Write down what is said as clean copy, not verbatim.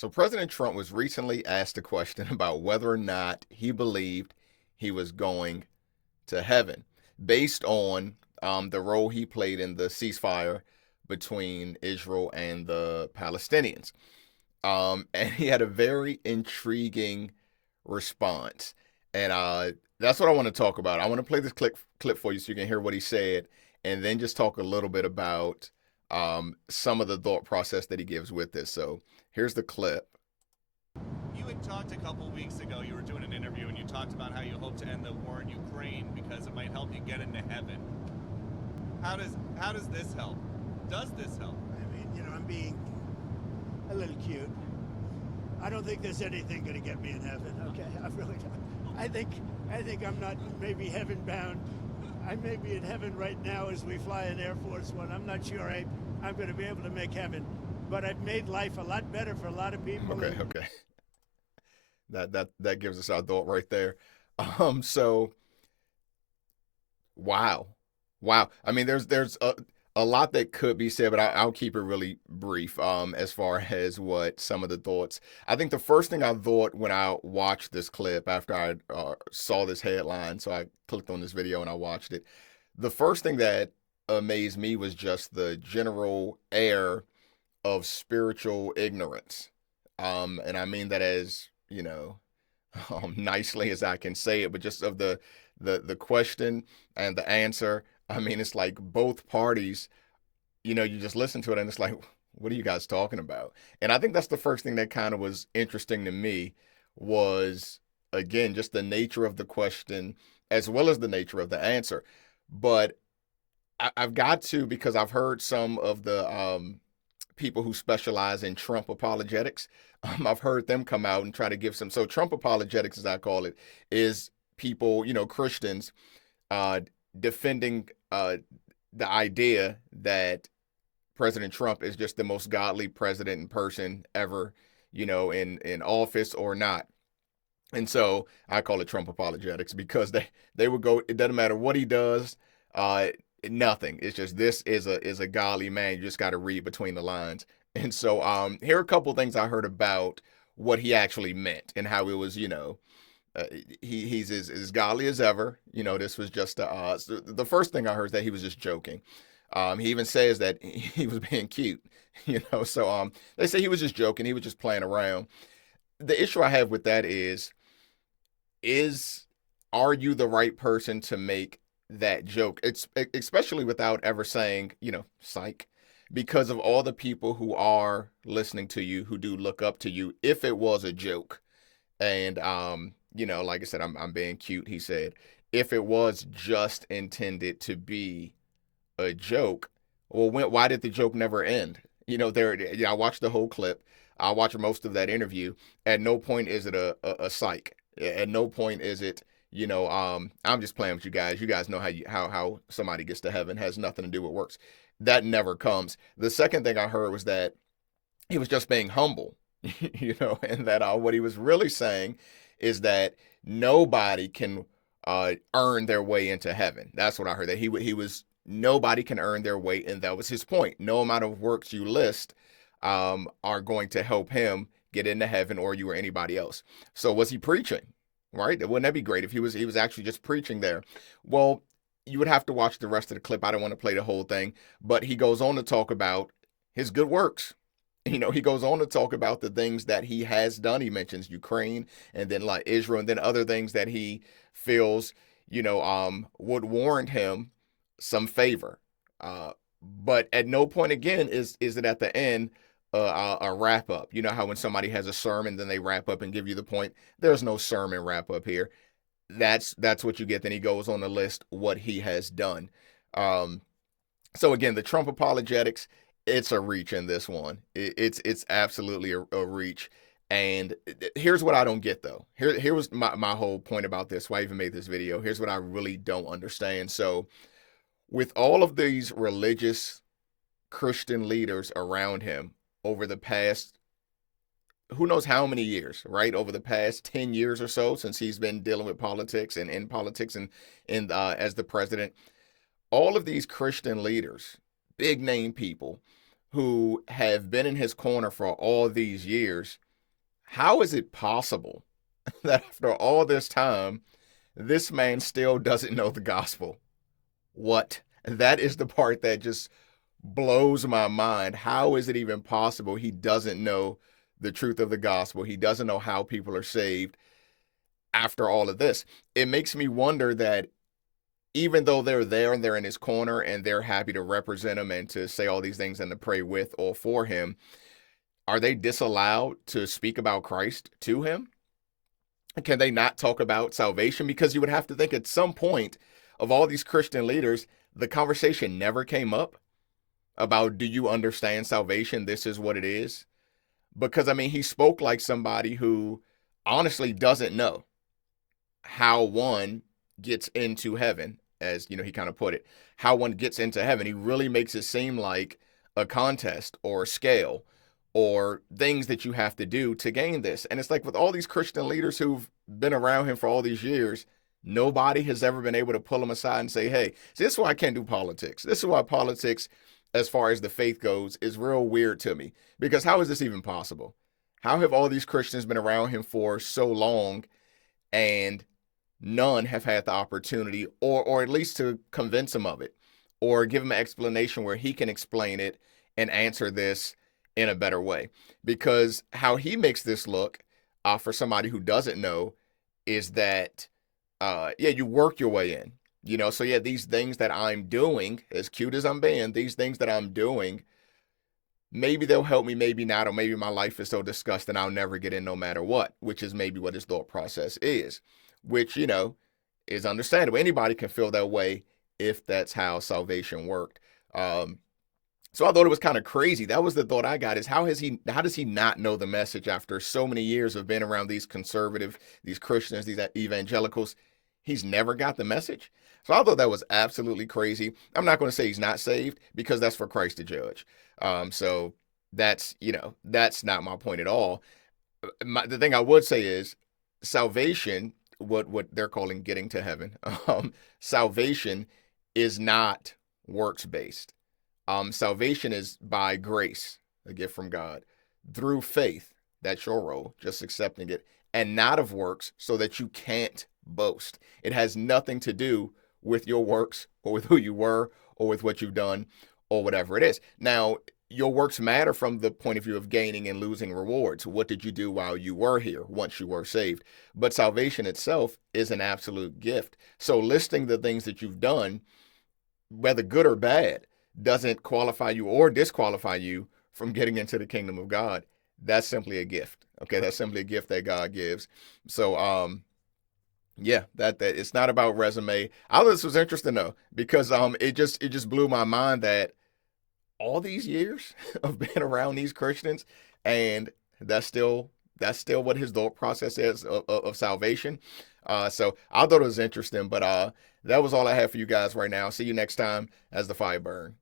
So President Trump was recently asked a question about whether or not he believed he was going to heaven based on the role he played in the ceasefire between Israel and the Palestinians. And he had a very intriguing response. And that's what I want to talk about. I want to play this clip for you so you can hear what he said and then just talk a little bit about some of the thought process that he gives with this. So here's the clip. You had talked a couple weeks ago, you were doing an interview, and you talked about how you hope to end the war in Ukraine because it might help you get into heaven. How does this help? Does this help? I mean, I'm being a little cute. I don't think there's anything going to get me in heaven. Okay, I really don't. I think I'm not maybe heaven bound. I may be in heaven right now as we fly in Air Force One. I'm not sure I'm going to be able to make heaven, but I've made life a lot better for a lot of people. Okay. That gives us our thought right there. So wow. I mean, there's a lot that could be said, but I'll keep it really brief. As far as what some of the thoughts. I think the first thing I thought when I watched this clip after I saw this headline, so I clicked on this video and I watched it. The first thing that amazed me was just the general air of spiritual ignorance. And I mean that as, nicely as I can say it, but just of the question and the answer. I mean, it's like both parties, you just listen to it and it's like, what are you guys talking about? And I think that's the first thing that kind of was interesting to me was, again, just the nature of the question as well as the nature of the answer. But I've got to, because I've heard some of the people who specialize in Trump apologetics. I've heard them come out and try to give some. So Trump apologetics, as I call it, is people, Christians, defending the idea that President Trump is just the most godly president and person ever, in office or not. And so I call it Trump apologetics because they would go. It doesn't matter what he does. Nothing. It's just this is a godly man. You just got to read between the lines. And so here are a couple things I heard about what he actually meant and how it was, he's as godly as ever. This was just the first thing I heard is that he was just joking. He even says that he was being cute, So they say he was just joking. He was just playing around. The issue I have with that is are you the right person to make that joke? It's especially without ever saying, psych, because of all the people who are listening to you, who do look up to you. If it was a joke, and like I said, I'm being cute. He said, if it was just intended to be a joke, well, why did the joke never end? I watched the whole clip. I watched most of that interview. At no point is it a psych. At no point is it, I'm just playing with you guys. You guys know how somebody gets to heaven has nothing to do with works. That never comes. The second thing I heard was that he was just being humble, and that what he was really saying is that nobody can earn their way into heaven. That's what I heard. That he was nobody can earn their way, and that was his point. No amount of works you list are going to help him get into heaven, or you or anybody else. So was he preaching? Right? Wouldn't that be great if he was actually just preaching there? Well, you would have to watch the rest of the clip. I don't want to play the whole thing, but he goes on to talk about his good works. He goes on to talk about the things that he has done. He mentions Ukraine and then like Israel and then other things that he feels, would warrant him some favor. But at no point again is it at the end a wrap up. You know how when somebody has a sermon, then they wrap up and give you the point. There's no sermon wrap up here. That's what you get. Then he goes on to list what he has done. So again, the Trump apologetics, it's a reach in this one. It's absolutely a reach. And here's what I don't get though. Here was my whole point about this. Why I even made this video. Here's what I really don't understand. So with all of these religious Christian leaders around him over the past, who knows how many years, right? Over the past 10 years or so since he's been dealing with politics and in politics and as the president, all of these Christian leaders, big name people who have been in his corner for all these years, how is it possible that after all this time, this man still doesn't know the gospel? What? That is the part that just blows my mind. How is it even possible he doesn't know the truth of the gospel? He doesn't know how people are saved after all of this. It makes me wonder that even though they're there and they're in his corner and they're happy to represent him and to say all these things and to pray with or for him, are they disallowed to speak about Christ to him? Can they not talk about salvation? Because you would have to think at some point of all these Christian leaders, the conversation never came up about, do you understand salvation? This is what it is. Because, I mean, he spoke like somebody who honestly doesn't know how one gets into heaven, as you know, he kind of put it, how one gets into heaven. He really makes it seem like a contest or a scale or things that you have to do to gain this. And it's like with all these Christian leaders who've been around him for all these years, nobody has ever been able to pull him aside and say, hey, see, this is why I can't do politics. This is why politics, as far as the faith goes, is real weird to me. Because how is this even possible? How have all these Christians been around him for so long and none have had the opportunity or at least to convince him of it or give him an explanation where he can explain it and answer this in a better way? Because how he makes this look, for somebody who doesn't know, is that yeah, you work your way in, you know. So yeah, these things that I'm doing, as cute as I'm being, these things that I'm doing, maybe they'll help me, maybe not, or maybe my life is so disgusting I'll never get in no matter what, which is maybe what his thought process is, which, you know, is understandable. Anybody can feel that way if that's how salvation worked. So I thought it was kind of crazy. That was the thought I got, is how does he not know the message after so many years of being around these conservative, these Christians, these evangelicals? He's never got the message. So I thought that was absolutely crazy. I'm not going to say he's not saved, because that's for Christ to judge. So that's, you know, that's not my point at all. The thing I would say is salvation, what they're calling getting to heaven, salvation is not works based. Salvation is by grace, a gift from God, through faith. That's your role, just accepting it, and not of works, so that you can't boast. It has nothing to do with your works or with who you were or with what you've done or whatever it is. Now, your works matter from the point of view of gaining and losing rewards. What did you do while you were here, once you were saved? But salvation itself is an absolute gift. So listing the things that you've done, whether good or bad, doesn't qualify you or disqualify you from getting into the kingdom of God. That's simply a gift. Okay, that's simply a gift that God gives. So yeah, that it's not about resume. I thought this was interesting though, because it just blew my mind that all these years of being around these Christians, and that's still what his thought process is of salvation. So I thought it was interesting, but that was all I have for you guys right now. See you next time as the fire burn.